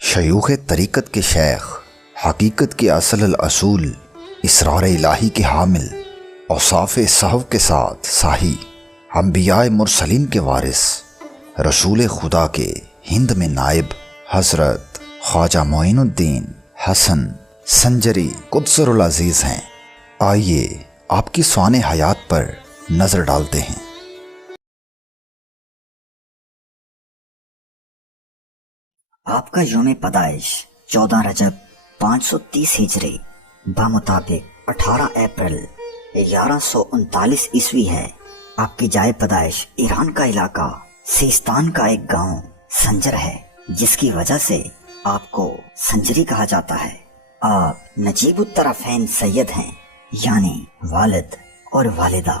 شیوخ طریقت کے شیخ، حقیقت کے اصل الاصول، اسرار الہی کے حامل، اوصاف صحف کے ساتھ صاحی، انبیاء مرسلین کے وارث، رسول خدا کے ہند میں نائب حضرت خواجہ معین الدین حسن سنجری قدس العزیز ہیں۔ آئیے آپ کی سوان حیات پر نظر ڈالتے ہیں۔ آپ کا یوم پیدائش 14 رجب 530 ہجری بمطابق 18 اپریل 1139 عیسوی ہے۔ آپ کی جائے پیدائش ایران کا علاقہ سیستان کا ایک گاؤں سنجر ہے، جس کی وجہ سے آپ کو سنجری کہا جاتا ہے۔ آپ نجیب الطرفین سید ہیں، یعنی والد اور والدہ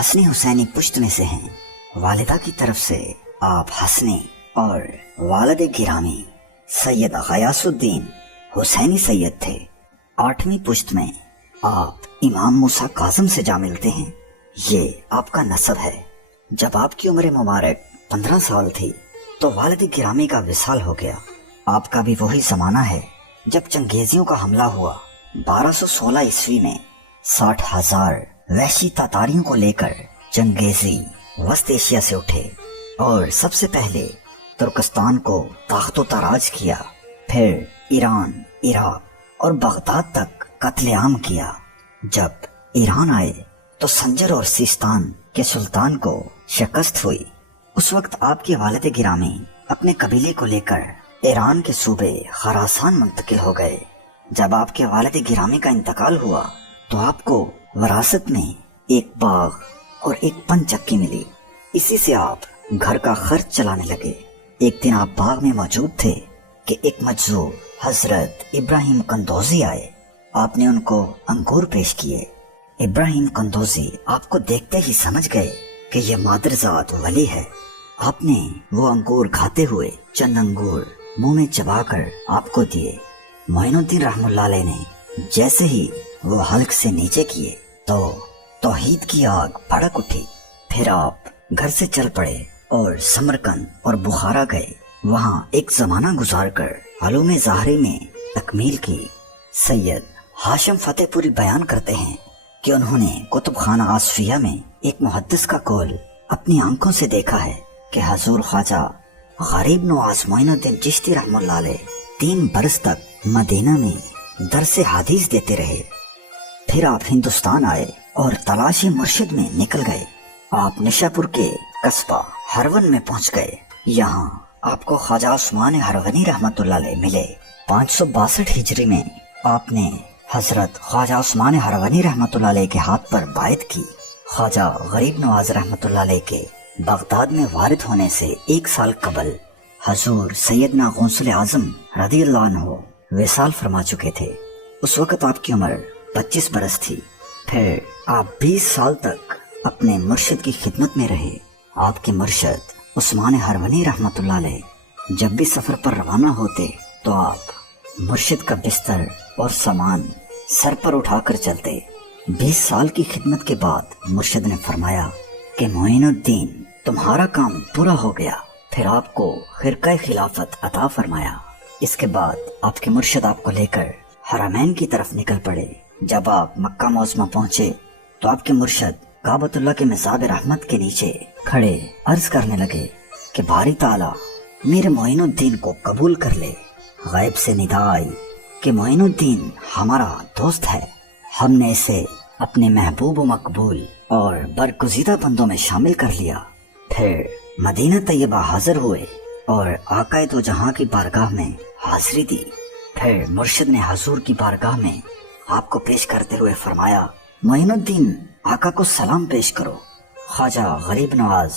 حسنی حسینی پشت میں سے ہیں۔ والدہ کی طرف سے آپ حسنی اور والد گرامی سید غیاث الدین حسینی سید تھے۔ 8ویں پشت میں آپ امام موسیٰ کاظم سے جا ملتے ہیں۔ یہ آپ کا نسب ہے۔ جب آپ کی عمر مبارک 15 سال تھی تو والد گرامی کا وصال ہو گیا۔ آپ کا بھی وہی زمانہ ہے جب چنگیزیوں کا حملہ ہوا۔ 1216 عیسوی میں 60,000 وحشی تاتاریوں کو لے کر چنگیزی وسط ایشیا سے اٹھے اور سب سے پہلے ترکستان کو تاخت و تاراج کیا، پھر ایران، عراق اور بغداد تک قتل عام کیا۔ جب ایران آئے تو سنجر اور سیستان کے سلطان کو شکست ہوئی۔ اس وقت آپ کے والد گرامی اپنے قبیلے کو لے کر ایران کے صوبے خراسان منتقل ہو گئے۔ جب آپ کے والد گرامی کا انتقال ہوا تو آپ کو وراثت میں ایک باغ اور ایک پن چکی ملی۔ اسی سے آپ گھر کا خرچ چلانے لگے۔ ایک دن آپ باغ میں موجود تھے کہ ایک مجذوب حضرت ابراہیم قندوزی آئے۔ آپ نے ان کو انگور پیش کیے۔ ابراہیم قندوزی آپ کو دیکھتے ہی سمجھ گئے کہ یہ مادرزاد ولی ہے۔ آپ نے وہ انگور کھاتے ہوئے چند انگور منہ میں چبا کر آپ کو دیے۔ معین الدین رحمۃ اللہ علیہ نے جیسے ہی وہ حلق سے نیچے کیے تو توحید کی آگ بھڑک اٹھی۔ پھر آپ گھر سے چل پڑے اور سمرقند اور بخارا گئے۔ وہاں ایک زمانہ گزار کر علوم ظاہری میں تکمیل کی۔ سید ہاشم فتح پوری بیان کرتے ہیں کہ انہوں نے کتب خانہ آصفیہ میں ایک محدث کا قول اپنی آنکھوں سے دیکھا ہے کہ حضور خواجہ غریب نواز معین الدین چشتی رحمۃ اللہ علیہ 3 برس تک مدینہ میں درس حدیث دیتے رہے۔ پھر آپ ہندوستان آئے اور تلاش مرشد میں نکل گئے۔ آپ نشاپور کے قصبہ ہرون میں پہنچ گئے۔ یہاں آپ کو خواجہ عثمان ہرونی رحمۃ اللہ علیہ ملے۔ 562 ہجری میں آپ نے حضرت خواجہ عثمان ہرونی رحمۃ اللہ علیہ کے ہاتھ پر بیعت کی۔ خواجہ غریب نواز رحمۃ اللہ علیہ کے بغداد میں وارد ہونے سے 1 سال قبل حضور سیدنا غوث اعظم رضی اللہ عنہ وصال فرما چکے تھے۔ اس وقت آپ کی عمر 25 برس تھی۔ پھر آپ 20 سال تک اپنے مرشد کی خدمت میں رہے۔ آپ کے مرشد عثمان ہرونی رحمۃ اللہ علیہ جب بھی سفر پر روانہ ہوتے تو آپ مرشد کا بستر اور سامان سر پر اٹھا کر چلتے۔ 20 سال کی خدمت کے بعد مرشد نے فرمایا کہ معین الدین تمہارا کام پورا ہو گیا۔ پھر آپ کو خرقہ خلافت عطا فرمایا۔ اس کے بعد آپ کے مرشد آپ کو لے کر حرمین کی طرف نکل پڑے۔ جب آپ مکہ معظمہ پہنچے تو آپ کے مرشد کعبۃ اللہ کے مصاب رحمت کے نیچے کھڑے عرض کرنے لگے کہ باری تعالیٰ میرے معین الدین کو قبول کر لے۔ غیب سے ندا آئی کہ معین الدین ہمارا دوست ہے، ہم نے اسے اپنے محبوب و مقبول اور برگزیدہ بندوں میں شامل کر لیا۔ پھر مدینہ طیبہ حاضر ہوئے اور آقا دو جہاں کی بارگاہ میں حاضری دی۔ پھر مرشد نے حضور کی بارگاہ میں آپ کو پیش کرتے ہوئے فرمایا معین الدین آقا کو سلام پیش کرو۔ خواجہ غریب نواز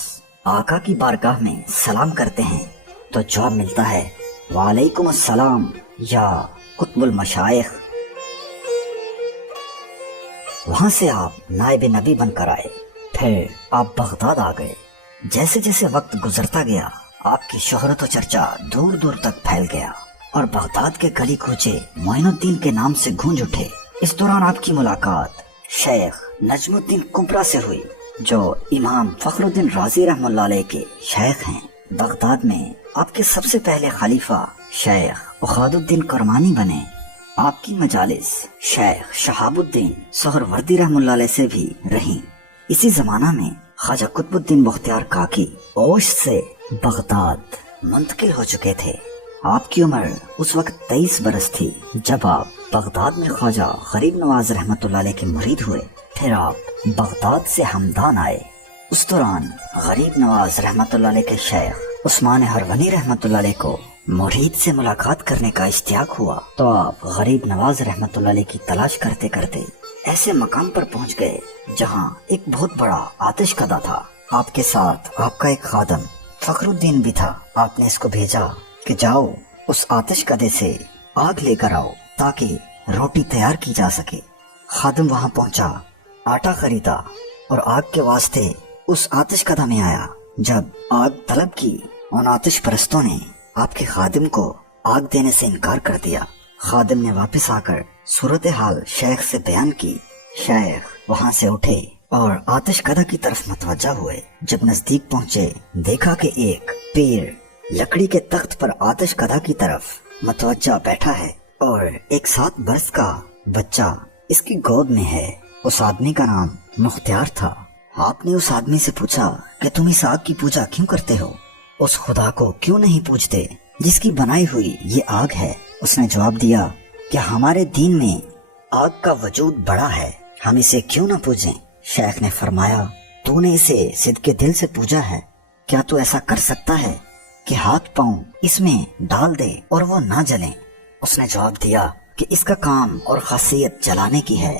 آقا کی بارگاہ میں سلام کرتے ہیں تو جواب ملتا ہے وعلیکم السلام یا قطب المشائخ۔ وہاں سے آپ نائب نبی بن کر آئے۔ پھر آپ بغداد آ گئے۔ جیسے جیسے وقت گزرتا گیا آپ کی شہرت و چرچا دور دور تک پھیل گیا اور بغداد کے گلی کوچے معین الدین کے نام سے گونج اٹھے۔ اس دوران آپ کی ملاقات شیخ نجم الدین کمبرا سے ہوئی، جو امام فخر الدین رازی رحمۃ اللہ علیہ کے شیخ ہیں۔ بغداد میں آپ کے سب سے پہلے خلیفہ शेख उखादुद्दीन करमानी बने। आपकी मजालिस शेख शहाबुद्दीन सोहरवर्दी रहमतुल्लाह अलैह से भी रही। इसी जमाना में ख्वाजा कुतुबुद्दीन बख्तियार काकी ओश से बगदाद मुंतकिल हो चुके थे। आपकी उम्र उस वक्त 23 बरस थी जब आप बगदाद में ख्वाजा गरीब नवाज रहमतुल्लाह अलैह के मुरीद हुए। फिर आप बगदाद से हमदान आए। उस दौरान गरीब नवाज रहमतुल्लाह अलैह के शेख उस्मान हरवनी रहमतुल्लाह अलैह को मुरीद से मुलाकात करने का इश्तियाक हुआ तो आप गरीब नवाज रहमतुल्लाह अलैह की तलाश करते करते ऐसे मकाम पर पहुंच गए जहां एक बहुत बड़ा आतिश कदा था। आपके साथ आपका एक खादम फखरुद्दीन भी था। आपने इसको भेजा कि जाओ उस आतिश कदे से आग लेकर आओ ताकि रोटी तैयार की जा सके। खादम वहां पहुंचा, आटा खरीदा और आग के वास्ते उस आतिश कदा में आया। जब आग तलब की, उन आतिश परस्तों ने आपके खादिम को आग देने से इनकार कर दिया। खादिम ने वापस आकर सूरत हाल शेख से बयान की। शेख वहां से उठे और आतिश कदा की तरफ मतवज्जा हुए। जब नजदीक पहुंचे देखा कि एक पीर लकड़ी के तख्त पर आतिश कदा की तरफ मतवज्जा बैठा है और एक 7 बरस का बच्चा इसकी गोद में है। उस आदमी का नाम मुख्तियार था। आपने उस आदमी से पूछा कि तुम इस आग की पूजा क्यों करते हो, उस खुदा को क्यों नहीं पूजते जिसकी बनाई हुई ये आग है। उसने जवाब दिया कि हमारे दीन में आग का वजूद बड़ा है, हम इसे क्यों न पूजें। शेख ने फरमाया, तूने इसे सिद्के दिल से पूजा है, क्या तू ऐसा कर सकता है कि हाथ पांव इसमें डाल दे और वो ना जलें। उसने जवाब दिया कि इसका काम और खासियत जलाने की है,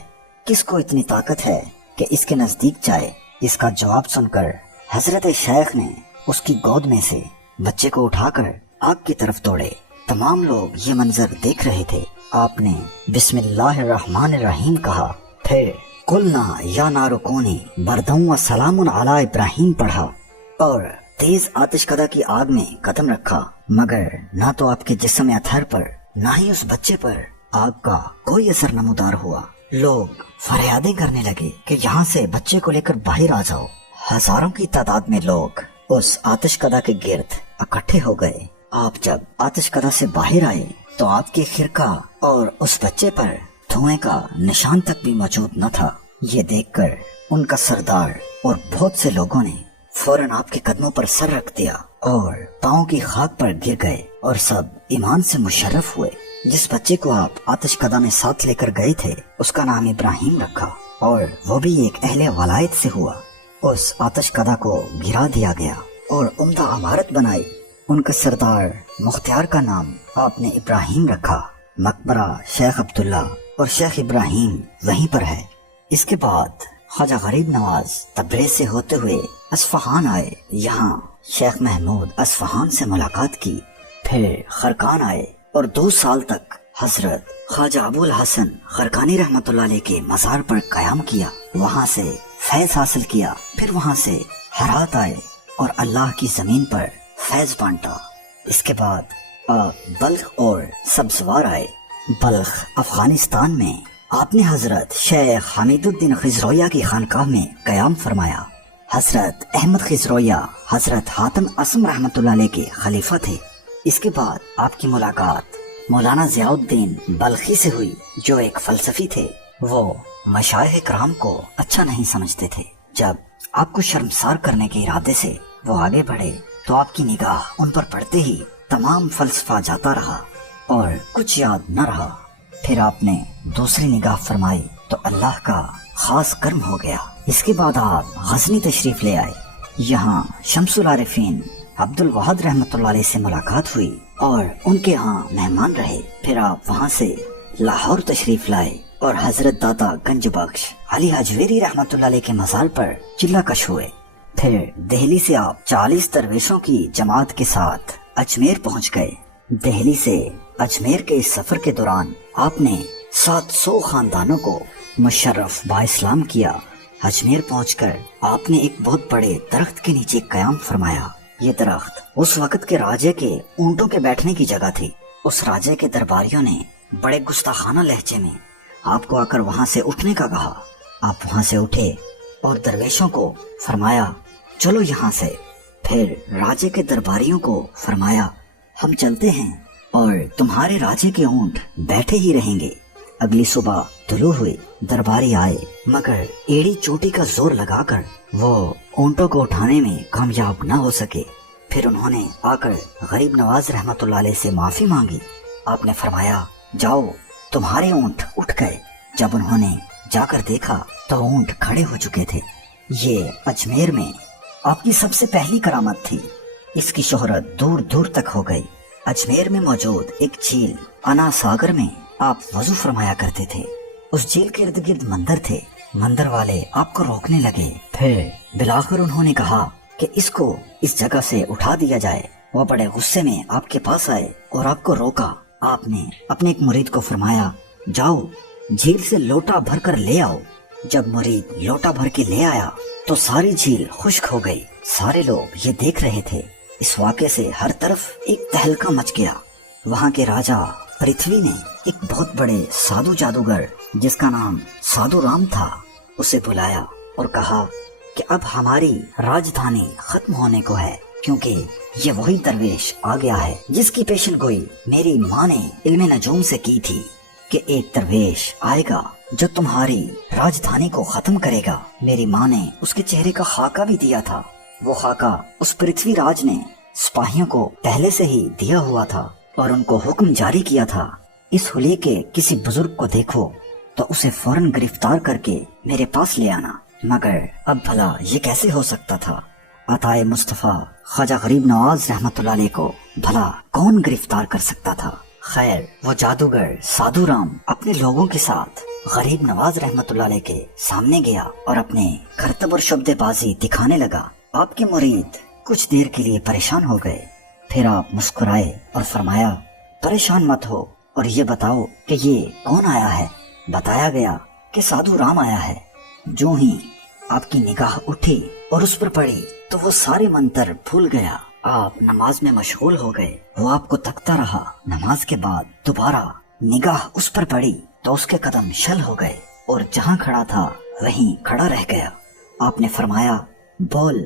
किसको इतनी ताकत है कि इसके नजदीक जाए। इसका जवाब सुनकर हजरत शेख ने उसकी गोद में से बच्चे को उठाकर आग की तरफ दौड़े। तमाम लोग ये मंजर देख रहे थे। आपने बिस्मिल्लाहिर्रहमानिर्रहीम कहा, फिर कुलना या नारुकोनी बरदम व सलामुन अला इब्राहिम पढ़ा और तेज आतिशकदा की आग में कदम रखा। मगर ना तो आपके जिस्म अतहर पर ना ही उस बच्चे पर आग का कोई असर नमूदार हुआ। लोग फरियादें करने लगे कि यहाँ से बच्चे को लेकर बाहर आ जाओ। हजारों की तादाद में लोग उस आतिशकदा के गिर्द इकट्ठे हो गए। आप जब आतिशकदा से बाहर आए तो आपके खिरका और उस बच्चे पर धुएं का निशान तक भी मौजूद न था। ये देखकर उनका सरदार और बहुत से लोगों ने फौरन आपके कदमों पर सर रख दिया और पाँव की खाक पर गिर गए और सब ईमान से मुशर्रफ हुए। जिस बच्चे को आप आतिशकदा में साथ लेकर गए थे उसका नाम इब्राहिम रखा और वो भी एक अहले वलायत से हुआ। उस आतिशकदा को गिरा दिया गया और उम्दा इमारत बनाई। उनका सरदार मुख्तियार का नाम आपने इब्राहिम रखा। मकबरा शेख अब्दुल्ला और शेख इब्राहिम वहीं पर है। इसके बाद ख्वाजा गरीब नवाज तब्रेज से होते हुए अस्फहान आए। यहाँ शेख महमूद अस्फहान से मुलाकात की। फिर खरकान आए और 2 साल तक हजरत ख्वाजा अबुल हसन खरकानी रहमतुल्लाह अलैह के मज़ार पर कयाम किया। वहाँ से फैज हासिल किया। फिर वहाँ से हरात आए और अल्लाह की जमीन पर फैज बांटा। इसके बाद बल्ख और सब्जवार आए। बल्ख अफगानिस्तान में आपने हजरत शेख हमीदुद्दीन खिजरोया की खानकाह में कयाम फरमाया। हजरत अहमद खिजरोया हजरत हातम असम रहमतुल्लाह अलैह के खलीफा थे। इसके बाद आपकी मुलाकात मौलाना ज़ियाउद्दीन बल्खी से हुई जो एक फलसफी थे। वो मशाइख कराम को अच्छा नहीं समझते थे। जब आपको शर्मसार करने के इरादे से वो आगे बढ़े तो आपकी निगाह उन पर पड़ते ही तमाम फलसफा जाता रहा और कुछ याद न रहा। फिर आपने दूसरी निगाह फरमाई तो अल्लाह का खास कर्म हो गया। इसके बाद आप गजनी तशरीफ ले आए। यहाँ शम्सुल आरिफीन अब्दुल वहाद रहमतुल्लाह अलैह से मुलाकात हुई और उनके यहाँ मेहमान रहे। फिर आप वहाँ से लाहौर तशरीफ लाए और हजरत दादा गंज बख्श अली हजवेरी रहमतुल्लाह अलैह के मज़ार पर चिल्ला कश हुए। फिर दिल्ली से आप 40 दरवेशों की जमात के साथ अजमेर पहुँच गए। दिल्ली से अजमेर के इस सफर के दौरान आपने 700 खानदानों को मुशर्रफ बाइस्लाम किया। अजमेर पहुंचकर आपने एक बहुत बड़े दरख्त के नीचे कयाम फरमाया। ये दरख्त उस वक्त के राजे के ऊंटों के बैठने की जगह थी। उस राजे के दरबारियों ने बड़े गुस्ताखाना लहजे में आपको आकर वहां से उठने का कहा। आप वहां से उठे और दरवेशों को फरमाया चलो यहाँ से। फिर राजे के दरबारियों को फरमाया हम चलते हैं। और तुम्हारे राजे के ऊंट बैठे ही रहेंगे। अगली सुबह तुलू हुई, दरबारी आए, मगर एड़ी चोटी का जोर लगाकर वो ऊंटों को उठाने में कामयाब न हो सके। फिर उन्होंने आकर गरीब नवाज रहमतुल्लाह अलैह से माफी मांगी। आपने फरमाया, जाओ, तुम्हारे ऊंट उठ गए। जब उन्होंने जाकर देखा तो ऊंट खड़े हो चुके थे। ये अजमेर में आपकी सबसे पहली करामत थी। इसकी शोहरत दूर दूर तक हो गई। अजमेर में मौजूद एक झील अना सागर में आप वजू फरमाया करते थे। उस झील के इर्द गिर्द मंदिर थे। मंदिर वाले आपको रोकने लगे। फिर बिलाखिर उन्होंने कहा कि इसको इस जगह से उठा दिया जाए। वो बड़े गुस्से में आपके पास आए और आपको रोका। आपने अपने एक मुरीद को फरमाया, जाओ, झील से लोटा भर कर ले आओ। जब मुरीद लोटा भर के ले आया तो सारी झील खुश्क हो गई। सारे लोग ये देख रहे थे। इस वाक़े से हर तरफ एक तहलका मच गया। वहाँ के राजा पृथ्वी ने एक बहुत बड़े साधु जादूगर जिसका नाम साधु राम था उसे बुलाया और कहा कि अब हमारी राजधानी खत्म होने को है, क्योंकि ये वही दरवेश आ गया है जिसकी पेशन गोई मेरी माँ ने इल्मे नजूम से की थी कि एक दरवेश आएगा जो तुम्हारी राजधानी को खत्म करेगा। मेरी माँ ने उसके चेहरे का खाका भी दिया था। वो खाका उस पृथ्वी राज ने सिपाहियों को पहले से ही दिया हुआ था और उनको हुक्म जारी किया था, इस हुलिये के किसी बुजुर्ग को देखो तो उसे फौरन गिरफ्तार करके मेरे पास ले आना। मगर अब भला ये कैसे हो सकता था? अताए मुस्तफा ख्वाजा गरीब नवाज रहमतुल्लाह अलैह को भला कौन गिरफ्तार कर सकता था? खैर, वो जादूगर साधु राम अपने लोगों के साथ गरीब नवाज रहमतुल्लाह अलैह के सामने गया और अपने करतब और शुब्देबाजी दिखाने लगा। आपके मुरीद कुछ देर के लिए परेशान हो गए। फिर आप मुस्कुराए और फरमाया, परेशान मत हो और ये बताओ कि ये कौन आया है? बताया गया कि साधु राम आया है। जो ही आपकी निगाह उठी और उस पर पड़ी तो वो सारे मंत्र भूल गया। आप नमाज में मशगूल हो गए। वो आपको तकता रहा। नमाज के बाद दोबारा निगाह उस पर पड़ी तो उसके कदम शल हो गए और जहाँ खड़ा था वहीं खड़ा रह गया। आपने फरमाया, बोल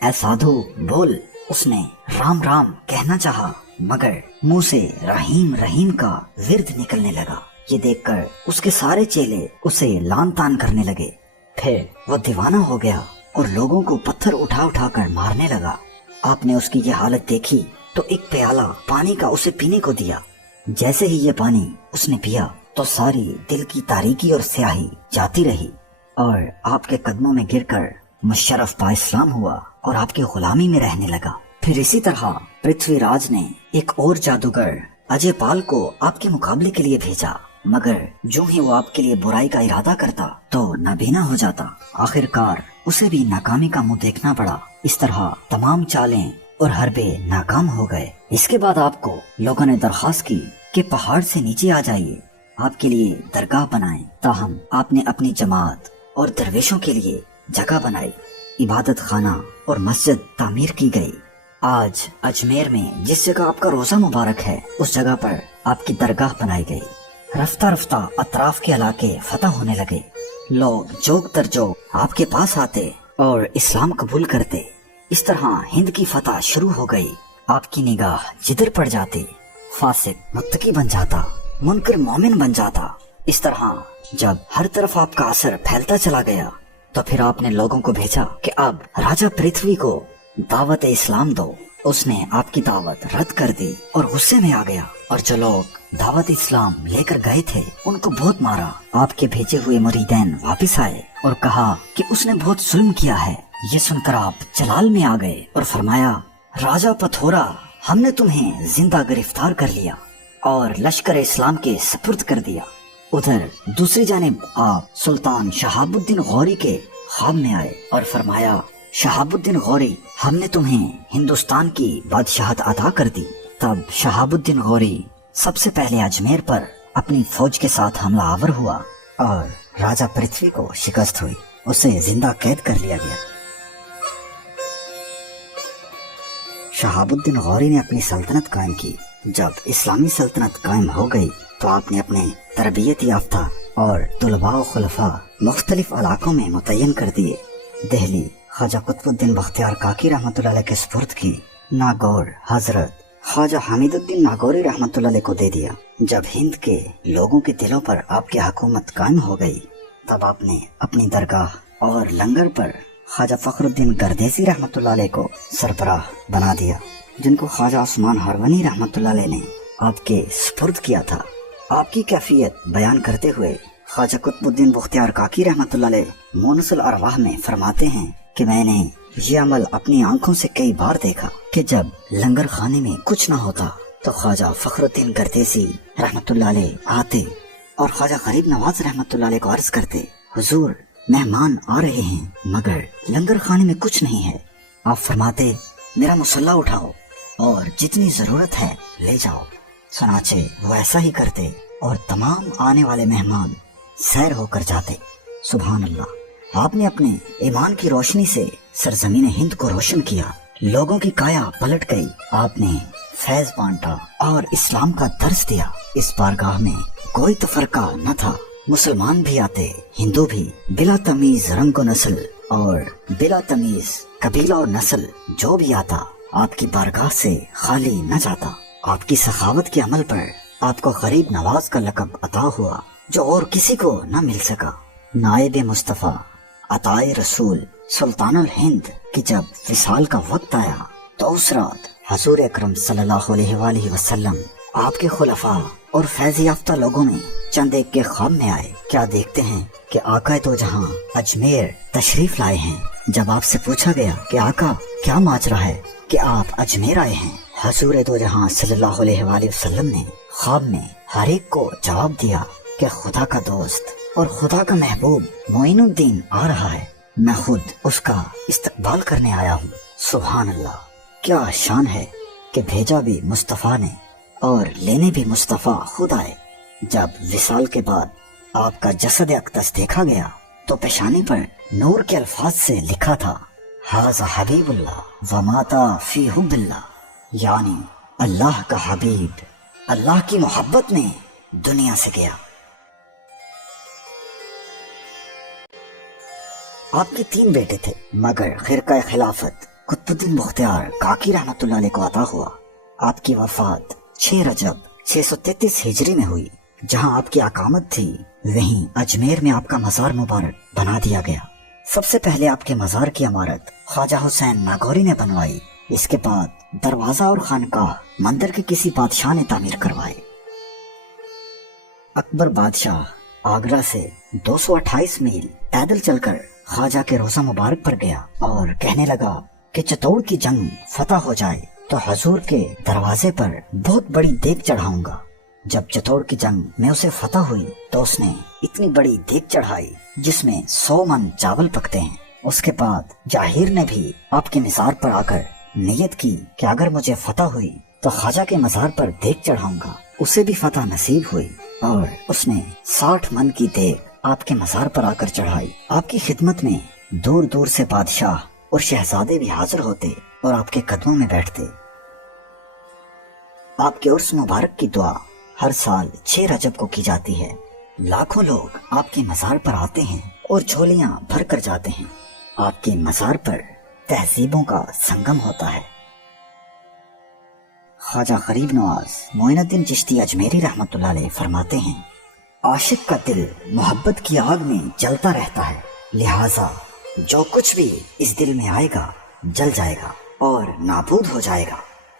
ऐ साधु बोल। उसने राम राम कहना चाहा, मगर मुंह से रहीम रहीम का विर्द निकलने लगा। ये देखकर उसके सारे चेले उसे लान तान करने लगे। फिर वो दीवाना हो गया और लोगों को पत्थर उठा उठा कर मारने लगा। आपने उसकी ये हालत देखी तो एक प्याला पानी का उसे पीने को दिया। जैसे ही ये पानी उसने पिया तो सारी दिल की तारीकी और स्याही जाती रही और आपके कदमों में गिरकर मुशर्रफ बा इस्लाम हुआ और आपकी गुलामी में रहने लगा। फिर इसी तरह पृथ्वीराज ने एक और जादूगर अजय पाल को आपके मुकाबले के लिए भेजा, मगर जो ही वो आपके लिए बुराई का इरादा करता तो नाबीना हो जाता। आखिरकार उसे भी नाकामी का मुंह देखना पड़ा। इस तरह तमाम चालें और हरबे नाकाम हो गए। इसके बाद आपको लोगों ने दरखास्त की कि पहाड़ से नीचे आ जाइए, आपके लिए दरगाह बनाएं। ताहम आपने अपनी जमात और दरवेशों के लिए जगह बनाई। इबादत खाना और मस्जिद तामीर की गई। आज अजमेर में जिस जगह आपका रोजा मुबारक है उस जगह पर आपकी दरगाह बनाई गई। रफ्ता रफ्ता अतराफ के इलाके फतह होने लगे। लोग जोग दर जोग आपके पास आते और इस्लाम कबूल करते। इस तरह हिंद की फतह शुरू हो गई। आपकी निगाह जिधर पड़ जाती फासिक मुत्तकी बन जाता, मुनकर मोमिन बन जाता। इस तरह जब हर तरफ आपका असर फैलता चला गया तो फिर आपने लोगों को भेजा कि अब राजा पृथ्वी को दावत इस्लाम दो। उसने आपकी दावत रद्द कर दी और गुस्से में आ गया और जो लोग दावत इस्लाम लेकर गए थे उनको बहुत मारा। आपके भेजे हुए मुरीदैन वापस आए और कहा कि उसने बहुत जुल्म किया है। ये सुनकर आप जलाल में आ गए और फरमाया, राजा पथोरा, हमने तुम्हें जिंदा गिरफ्तार कर लिया और लश्कर इस्लाम के सपुर्द कर दिया। उधर दूसरी जानिब आप सुल्तान शहाबुद्दीन गौरी के ख्वाब में आए और फरमाया, शहाबुद्दीन गौरी, हमने तुम्हें हिंदुस्तान की बादशाहत अता कर दी। तब शहाबुद्दीन गौरी सबसे पहले अजमेर पर अपनी फौज के साथ हमला आवर हुआ और राजा पृथ्वी को शिकस्त हुई। उसे जिंदा कैद कर लिया गया। शहाबुद्दीन गौरी ने अपनी सल्तनत कायम की। जब इस्लामी सल्तनत कायम हो गई तो आपने अपने तरबियत याफ्ता और तुलबा व खुलफा मुख्तलिफ इलाकों में मुतय्यन कर दिए। दिल्ली ख्वाजा कुतुबुद्दीन बख्तियार काकी रहमतुल्लाह अलैह के सुपुर्द की। नागौर हजरत خواجہ حمید الدین ناگوری رحمۃ اللہ علیہ کو دے دیا۔ جب ہند کے لوگوں کے دلوں پر آپ کی حکومت قائم ہو گئی تب آپ نے اپنی درگاہ اور لنگر پر خواجہ فخر الدین گردیسی رحمۃ اللہ علیہ کو سربراہ بنا دیا، جن کو خواجہ عثمان ہارونی رحمۃ اللہ علیہ نے آپ کے سپرد کیا تھا۔ آپ کی کیفیت بیان کرتے ہوئے خواجہ قطب الدین بختیار کاکی رحمۃ اللہ علیہ مونس الارواح میں فرماتے ہیں کہ میں نے یہ عمل اپنی آنکھوں سے کئی بار دیکھا کہ جب لنگر خانے میں کچھ نہ ہوتا تو خواجہ فخر الدین گردیسی رحمۃ اللہ علیہ آتے اور خواجہ غریب نواز رحمۃ اللہ علیہ کو عرض کرتے، حضور مہمان آ رہے ہیں مگر لنگر خانے میں کچھ نہیں ہے۔ آپ فرماتے، میرا مصلح اٹھاؤ اور جتنی ضرورت ہے لے جاؤ۔ چنانچہ وہ ایسا ہی کرتے اور تمام آنے والے مہمان سیر ہو کر جاتے۔ سبحان اللہ، آپ نے اپنے ایمان کی روشنی سے سرزمین ہند کو روشن کیا، لوگوں کی کایا پلٹ گئی، آپ نے فیض بانٹا اور اسلام کا درس دیا۔ اس بارگاہ میں کوئی تفرقہ نہ تھا، مسلمان بھی آتے، ہندو بھی، بلا تمیز رنگ و نسل اور بلا تمیز قبیلہ اور نسل جو بھی آتا آپ کی بارگاہ سے خالی نہ جاتا۔ آپ کی سخاوت کے عمل پر آپ کو غریب نواز کا لقب عطا ہوا جو اور کسی کو نہ مل سکا۔ نائب مصطفیٰ، عطائے رسول، سلطان الہند کی جب وصال کا وقت آیا تو اس رات حضور اکرم صلی اللہ علیہ وآلہ وسلم آپ کے خلفاء اور فیض یافتہ لوگوں میں چند ایک کے خواب میں آئے۔ کیا دیکھتے ہیں کہ آقا تو جہاں اجمیر تشریف لائے ہیں۔ جب آپ سے پوچھا گیا کہ آقا کیا ماجرا ہے کہ آپ اجمیر آئے ہیں، حضور دو جہاں صلی اللہ علیہ وآلہ وسلم نے خواب میں ہر ایک کو جواب دیا کہ خدا کا دوست اور خدا کا محبوب معین الدین آ رہا ہے، میں خود اس کا استقبال کرنے آیا ہوں۔ سبحان اللہ، کیا شان ہے کہ بھیجا بھی مصطفیٰ نے اور لینے بھی مصطفیٰ خود آئے۔ جب وصال کے بعد آپ کا جسد اقدس دیکھا گیا تو پیشانی پر نور کے الفاظ سے لکھا تھا، ھذا حبیب اللہ وماتا فی حب اللہ، یعنی اللہ کا حبیب اللہ کی محبت میں دنیا سے گیا۔ آپ کے 3 بیٹے تھے مگر خرقہ خلافت قطب الدین بختیار کاکی رحمۃ اللہ علیہ کو عطا ہوا۔ آپ کی وفات 6 رجب 633 ہجری میں ہوئی۔ جہاں آپ کی اقامت تھی وہیں اجمیر میں آپ کا مزار مبارک بنا دیا گیا۔ سب سے پہلے آپ کے مزار کی عمارت خواجہ حسین ناگوری نے بنوائی، اس کے بعد دروازہ اور خانقاہ مندر کے کسی بادشاہ نے تعمیر کروائے۔ اکبر بادشاہ آگرہ سے 228 میل پیدل چل کر خواجہ کے روضہ مبارک پر گیا اور کہنے لگا کہ چتور کی جنگ فتح ہو جائے تو حضور کے دروازے پر بہت بڑی دیگ چڑھاؤں گا۔ جب چتور کی جنگ میں اسے فتح ہوئی تو اس نے اتنی بڑی دیگ چڑھائی جس میں 100 من چاول پکتے ہیں۔ اس کے بعد جاہیر نے بھی آپ کے مزار پر آ کر نیت کی کہ اگر مجھے فتح ہوئی تو خواجہ کے مزار پر دیگ چڑھاؤں گا۔ اسے بھی فتح نصیب ہوئی اور اس نے 60 من کی دیگ آپ کے مزار پر آ کر چڑھائی۔ آپ کی خدمت میں دور دور سے بادشاہ اور شہزادے بھی حاضر ہوتے اور آپ کے قدموں میں بیٹھتے۔ آپ کے عرس مبارک کی دعا ہر سال 6 رجب کو کی جاتی ہے۔ لاکھوں لوگ آپ کے مزار پر آتے ہیں اور جھولیاں بھر کر جاتے ہیں۔ آپ کے مزار پر تہذیبوں کا سنگم ہوتا ہے۔ خواجہ غریب نواز معین الدین چشتی اجمیری رحمۃ اللہ علیہ فرماتے ہیں، عاشق کا دل محبت کی آگ میں جلتا رہتا ہے، لہٰذا جو کچھ بھی اس دل میں آئے گا جل جائے گا اور نابود ہو جائے گا،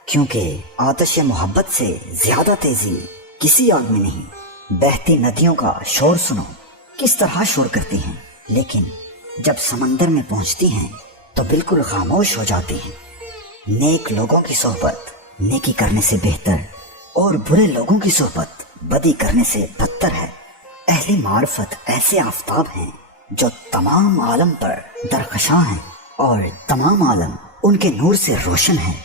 کیونکہ آتش محبت سے زیادہ تیزی کسی آگ میں نہیں۔ بہتی ندیوں کا شور سنو، کس طرح شور کرتی ہیں، لیکن جب سمندر میں پہنچتی ہیں تو بالکل خاموش ہو جاتی ہیں۔ نیک لوگوں کی صحبت نیکی کرنے سے بہتر اور برے لوگوں کی صحبت بدی کرنے سے بدتر ہے۔ اہل معرفت ایسے آفتاب ہیں جو تمام عالم پر درخشاں ہیں اور تمام عالم ان کے نور سے روشن ہیں۔